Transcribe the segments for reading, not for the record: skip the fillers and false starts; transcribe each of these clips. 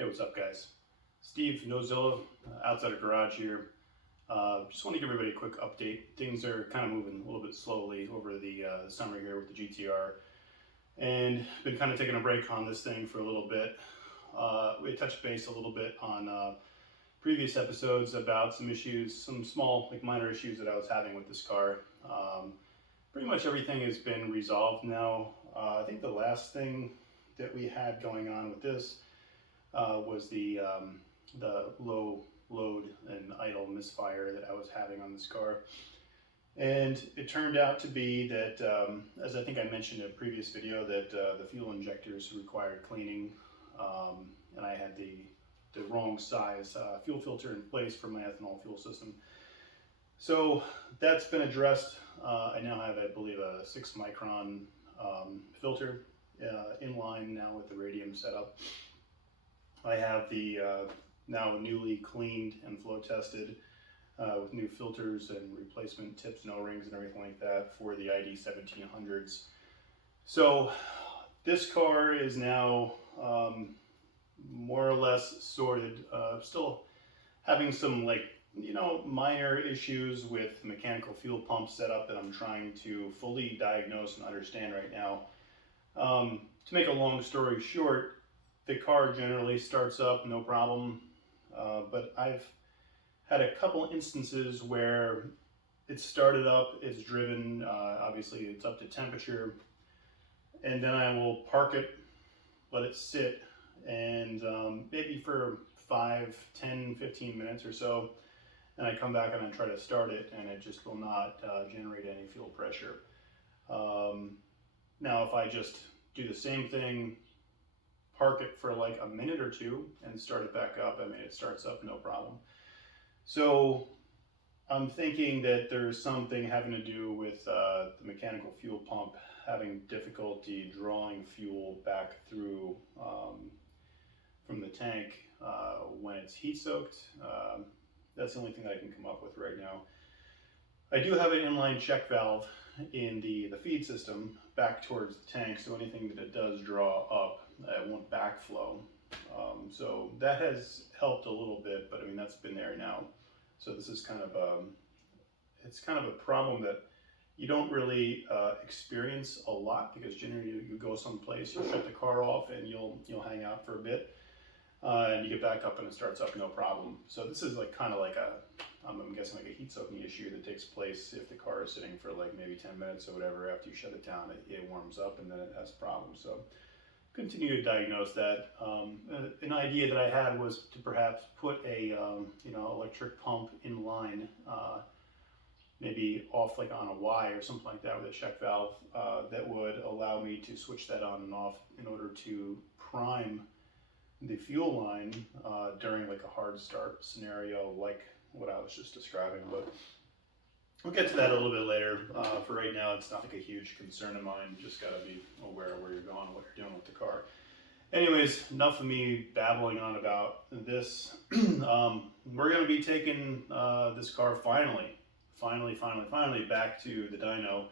Hey, what's up, guys? Steve, Nozilla, outside of garage here. Just want to give everybody a quick update. Things are kind of moving a little bit slowly over the summer here with the GTR, and been kind of taking a break on this thing for a little bit. We touched base a little bit on previous episodes about some issues, some small, like minor issues that I was having with this car. Pretty much everything has been resolved now. I think the last thing that we had going on with this was the low load and idle misfire that I was having on this car. And it turned out to be that, as I think I mentioned in a previous video, that the fuel injectors required cleaning, and I had the wrong size fuel filter in place for my ethanol fuel system. So that's been addressed. I now have, I believe, a 6 micron filter in line now with the radium setup. I have the now newly cleaned and flow tested with new filters and replacement tips and O-rings and everything like that for the ID 1700s. So this car is now more or less sorted. Still having some minor issues with mechanical fuel pump setup that I'm trying to fully diagnose and understand right now. To make a long story short, the car generally starts up no problem, but I've had a couple instances where it started up, it's driven, obviously it's up to temperature, and then I will park it, let it sit, and maybe for 5, 10, 15 minutes or so, and I come back and I try to start it, and it just will not generate any fuel pressure. Now if I just do the same thing, park it for like a minute or two and start it back up, I mean, it starts up no problem. So I'm thinking that there's something having to do with the mechanical fuel pump having difficulty drawing fuel back through from the tank when it's heat soaked. That's the only thing that I can come up with right now. I do have an inline check valve in the feed system back towards the tank, so anything that it does draw up, it won't backflow. So that has helped a little bit, but I mean, that's been there now. So this is kind of it's kind of a problem that you don't really experience a lot, because generally you go someplace, you shut the car off, and you'll hang out for a bit, and you get back up and it starts up no problem. So this is like kind of like I'm guessing like a heat soaking issue that takes place if the car is sitting for like maybe 10 minutes or whatever. After you shut it down, it warms up and then it has problems. So continue to diagnose that. An idea that I had was to perhaps put a electric pump in line, maybe off like on a Y or something like that with a check valve that would allow me to switch that on and off in order to prime the fuel line during like a hard start scenario like what I was just describing. But we'll get to that a little bit later. For right now, it's not like a huge concern of mine. You just gotta be aware of where you're going and what you're doing with the car. Anyways, enough of me babbling on about this. We're gonna be taking this car finally back to the dyno.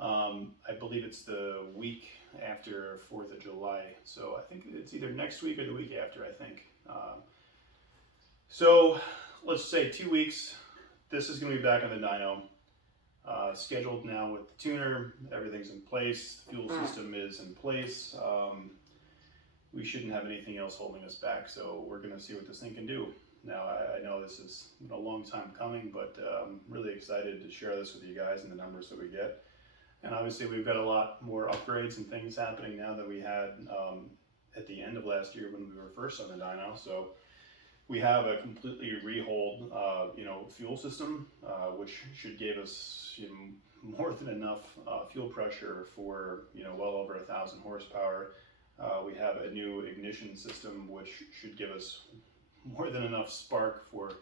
I believe it's the week after 4th of July. So I think it's either next week or the week after, I think. So let's say 2 weeks. This is going to be back on the dyno. Scheduled now with the tuner. Everything's in place. The fuel system is in place. We shouldn't have anything else holding us back. So we're going to see what this thing can do. Now, I know this is a long time coming, but I'm really excited to share this with you guys and the numbers that we get. And obviously we've got a lot more upgrades and things happening now that we had at the end of last year when we were first on the dyno. So we have a completely rehauled fuel system, which should give us more than enough fuel pressure for well over 1,000 horsepower. We have a new ignition system, which should give us more than enough spark for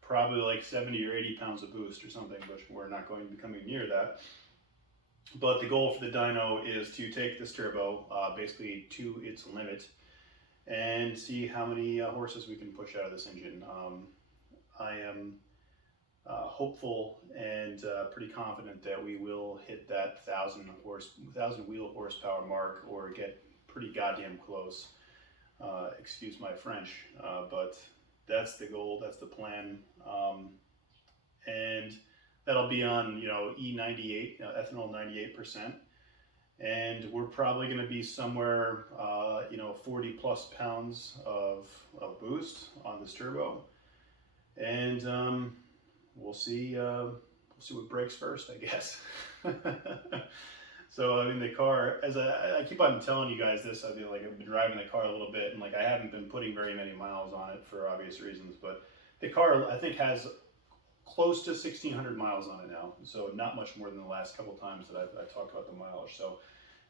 probably like 70 or 80 pounds of boost or something, which we're not going to be coming near that. But the goal for the dyno is to take this turbo basically to its limit and see how many horses we can push out of this engine. I am hopeful and pretty confident that we will hit that 1,000 wheel horsepower mark or get pretty goddamn close. Excuse my French, but that's the goal, that's the plan. And that'll be on, E98, ethanol 98%. And we're probably going to be somewhere, 40 plus pounds of boost on this turbo. And we'll see what breaks first, I guess. So, I mean, the car, as I keep on telling you guys this, I've been driving the car a little bit, and I haven't been putting very many miles on it for obvious reasons, but the car, I think, has close to 1,600 miles on it now, so not much more than the last couple times that I've talked about the mileage. So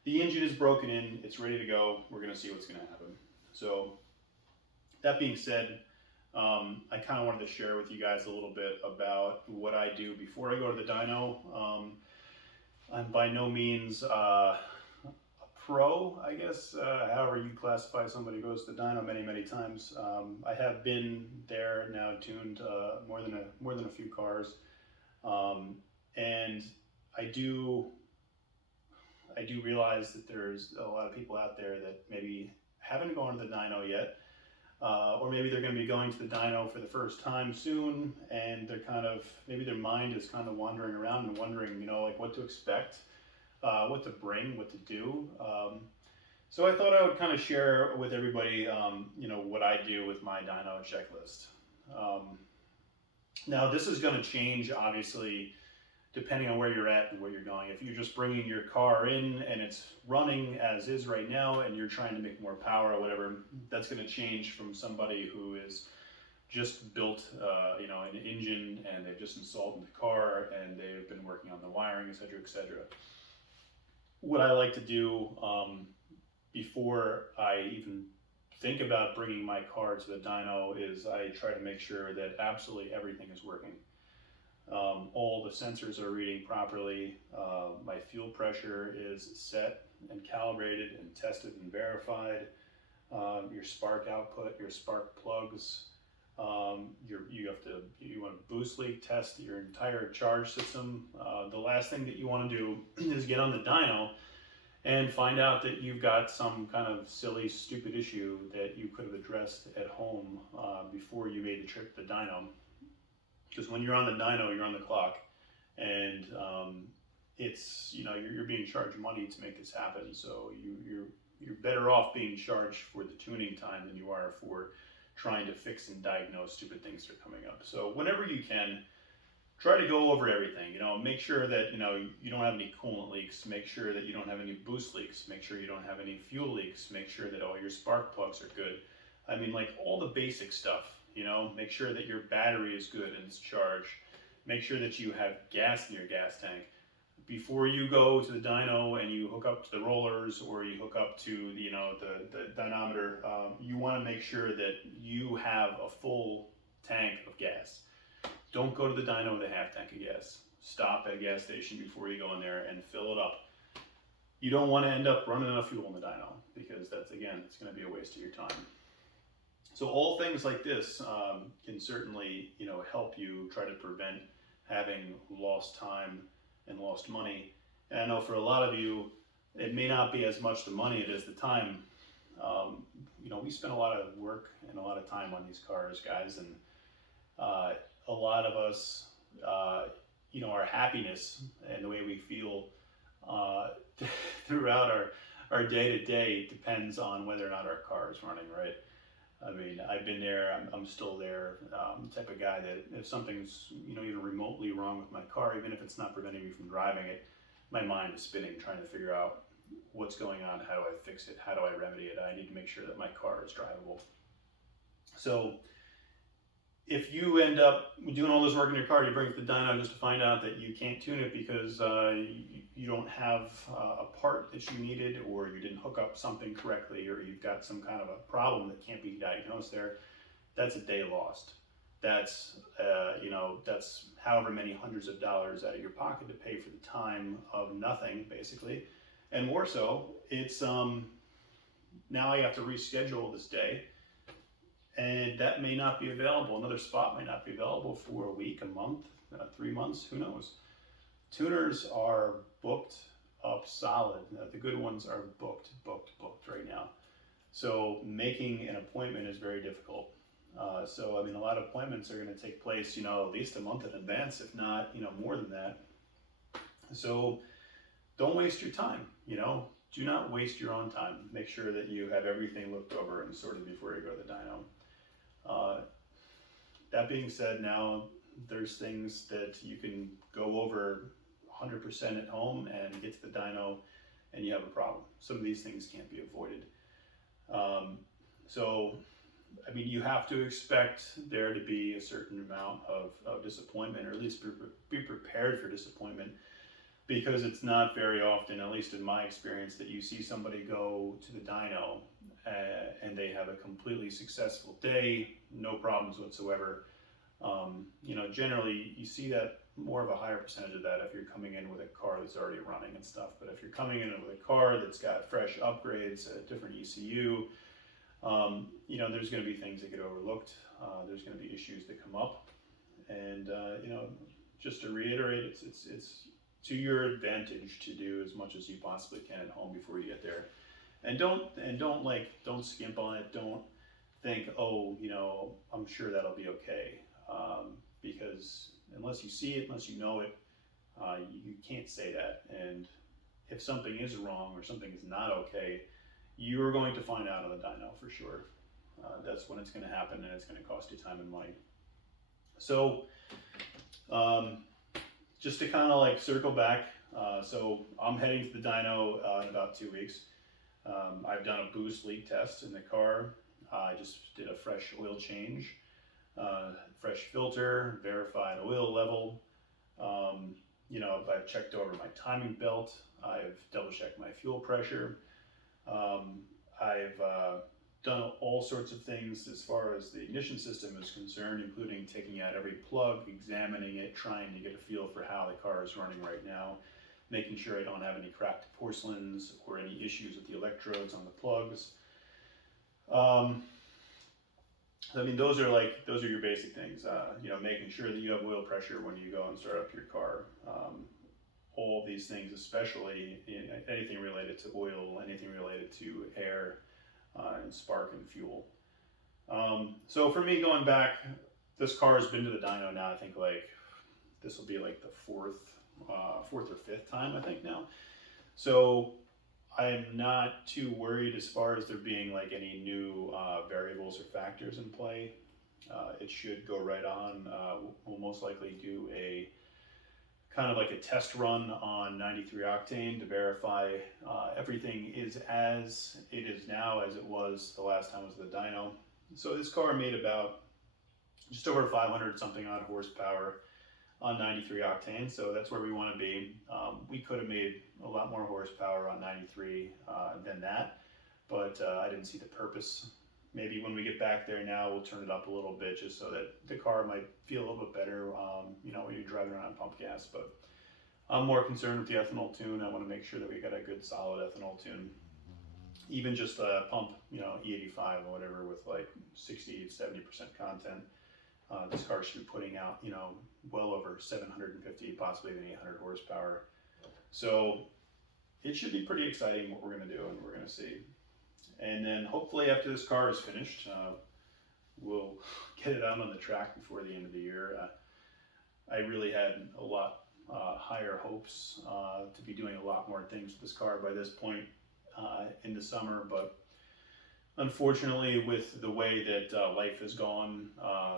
the engine is broken in, it's ready to go, we're going to see what's going to happen. So that being said, I kind of wanted to share with you guys a little bit about what I do before I go to the dyno. I'm by no means a pro, I guess, however you classify somebody who goes to the dyno many times. I have been there now, tuned more than a few cars, and I do realize that there's a lot of people out there that maybe haven't gone to the dyno yet, or maybe they're going to be going to the dyno for the first time soon, and they're maybe their mind is kind of wandering around and wondering, what to expect, what to bring, what to do. So I thought I would kind of share with everybody, what I do with my dyno checklist. Now this is going to change, obviously, depending on where you're at and where you're going. If you're just bringing your car in and it's running as is right now and you're trying to make more power or whatever, that's going to change from somebody who is just built an engine and they've just installed in the car and they've been working on the wiring, etc., etc. What I like to do before I even think about bringing my car to the dyno is I try to make sure that absolutely everything is working. All the sensors are reading properly, my fuel pressure is set and calibrated and tested and verified, your spark output, your spark plugs, you want to boost leak test your entire charge system. The last thing that you want to do is get on the dyno and find out that you've got some kind of silly, stupid issue that you could have addressed at home before you made the trip to the dyno. Because when you're on the dyno, you're on the clock, and it's you're being charged money to make this happen. So you're better off being charged for the tuning time than you are for trying to fix and diagnose stupid things that are coming up. So whenever you can, try to go over everything. Make sure that you don't have any coolant leaks. Make sure that you don't have any boost leaks. Make sure you don't have any fuel leaks. Make sure that all your spark plugs are good. I mean, all the basic stuff. Make sure that your battery is good and it's charged. Make sure that you have gas in your gas tank. Before you go to the dyno and you hook up to the rollers or you hook up to the dynometer, you want to make sure that you have a full tank of gas. Don't go to the dyno with a half tank of gas. Stop at a gas station before you go in there and fill it up. You don't want to end up running out of fuel in the dyno because it's going to be a waste of your time. So all things like this can certainly, help you try to prevent having lost time and lost money. And I know for a lot of you, it may not be as much the money as the time. We spend a lot of work and a lot of time on these cars, guys, and a lot of us, our happiness and the way we feel throughout our day-to-day depends on whether or not our car is running, right? I mean, I've been there, I'm still there. I'm the type of guy that if something's, even remotely wrong with my car, even if it's not preventing me from driving it, my mind is spinning trying to figure out what's going on, how do I fix it, how do I remedy it. I need to make sure that my car is drivable. So if you end up doing all this work in your car, you bring it to the dyno just to find out that you can't tune it because you don't have a part that you needed, or you didn't hook up something correctly, or you've got some kind of a problem that can't be diagnosed there, that's a day lost. That's that's however many hundreds of dollars out of your pocket to pay for the time of nothing, basically. And more so, it's now I have to reschedule this day. And that may not be available. Another spot may not be available for a week, a month, 3 months, who knows. Tuners are booked up solid. The good ones are booked right now. So making an appointment is very difficult. So I mean, a lot of appointments are going to take place, at least a month in advance, if not, more than that. So don't waste your time. Do not waste your own time. Make sure that you have everything looked over and sorted before you go to the dyno. That being said, now there's things that you can go over 100% at home and get to the dyno and you have a problem. Some of these things can't be avoided. So, I mean, you have to expect there to be a certain amount of disappointment, or at least be prepared for disappointment, because it's not very often, at least in my experience, that you see somebody go to the dyno and they have a completely successful day, no problems whatsoever. Generally you see that more of a higher percentage of that if you're coming in with a car that's already running and stuff. But if you're coming in with a car that's got fresh upgrades, a different ECU, there's going to be things that get overlooked. There's going to be issues that come up, and just to reiterate, it's to your advantage to do as much as you possibly can at home before you get there, and don't skimp on it. Don't think, oh, I'm sure that'll be okay, because unless you see it, unless you know it, you can't say that. And if something is wrong or something is not okay, you're going to find out on the dyno for sure. That's when it's going to happen, and it's going to cost you time and money. So just to kind of like circle back, so I'm heading to the dyno in about 2 weeks. I've done a boost leak test in the car. I just did a fresh oil change, fresh filter, verified oil level. I've checked over my timing belt. I've double checked my fuel pressure. I've done all sorts of things as far as the ignition system is concerned, including taking out every plug, examining it, trying to get a feel for how the car is running right now, making sure I don't have any cracked porcelains or any issues with the electrodes on the plugs. I mean, those are your basic things. Making sure that you have oil pressure when you go and start up your car. All of these things, especially anything related to oil, anything related to air, and spark and fuel. So for me, going back, this car has been to the dyno now. I think this will be like the fourth or fifth time, I think now. So I'm not too worried as far as there being like any new variables or factors in play. It should go right on. We'll most likely do a kind of like a test run on 93 octane to verify everything is as it is now as it was the last time it was the dyno. So this car made about just over 500 something odd horsepower on 93 octane, so that's where we want to be. We could have made a lot more horsepower on 93 than that, but I didn't see the purpose. Maybe when we get back there now, we'll turn it up a little bit just so that the car might feel a little bit better, when you're driving around on pump gas. But I'm more concerned with the ethanol tune. I want to make sure that we got a good solid ethanol tune. Even just a pump, E85 or whatever with like 60 to 70% content. This car should be putting out, well over 750, possibly even 800 horsepower. So it should be pretty exciting what we're going to do and we're going to see. And then hopefully after this car is finished, we'll get it out on the track before the end of the year. I really had a lot higher hopes to be doing a lot more things with this car by this point in the summer, but unfortunately, with the way that life has gone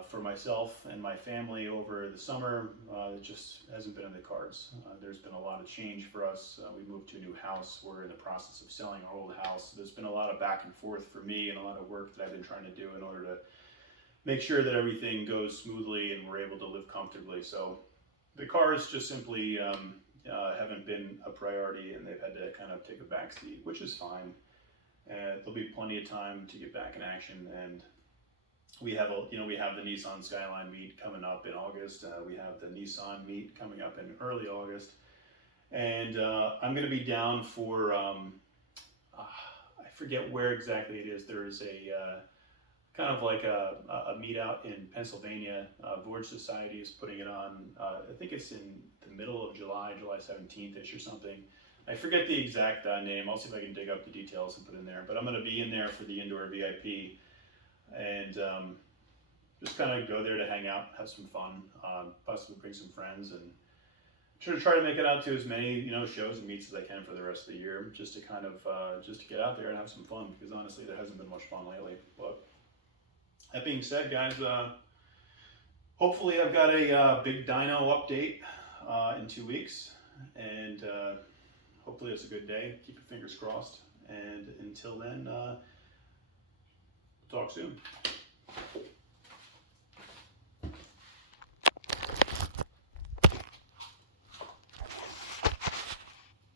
for myself and my family over the summer, it just hasn't been in the cards. There's been a lot of change for us. We moved to a new house. We're in the process of selling our old house. There's been a lot of back and forth for me and a lot of work that I've been trying to do in order to make sure that everything goes smoothly and we're able to live comfortably. So the cars just simply haven't been a priority, and they've had to kind of take a backseat, which is fine. There'll be plenty of time to get back in action, and we have the Nissan Skyline meet coming up in August. We have the Nissan meet coming up in early August, and I'm going to be down for I forget where exactly it is. There is a kind of like a meet out in Pennsylvania. Vorge Society is putting it on. I think it's in the middle of July 17th-ish or something. I forget the exact name. I'll see if I can dig up the details and put in there. But I'm going to be in there for the indoor VIP, and just kind of go there to hang out, have some fun, possibly bring some friends, and sure to try to make it out to as many shows and meets as I can for the rest of the year, just to kind of just to get out there and have some fun, because honestly there hasn't been much fun lately. But that being said, guys, hopefully I've got a big dyno update in 2 weeks, and hopefully it's a good day. Keep your fingers crossed, and until then, talk soon.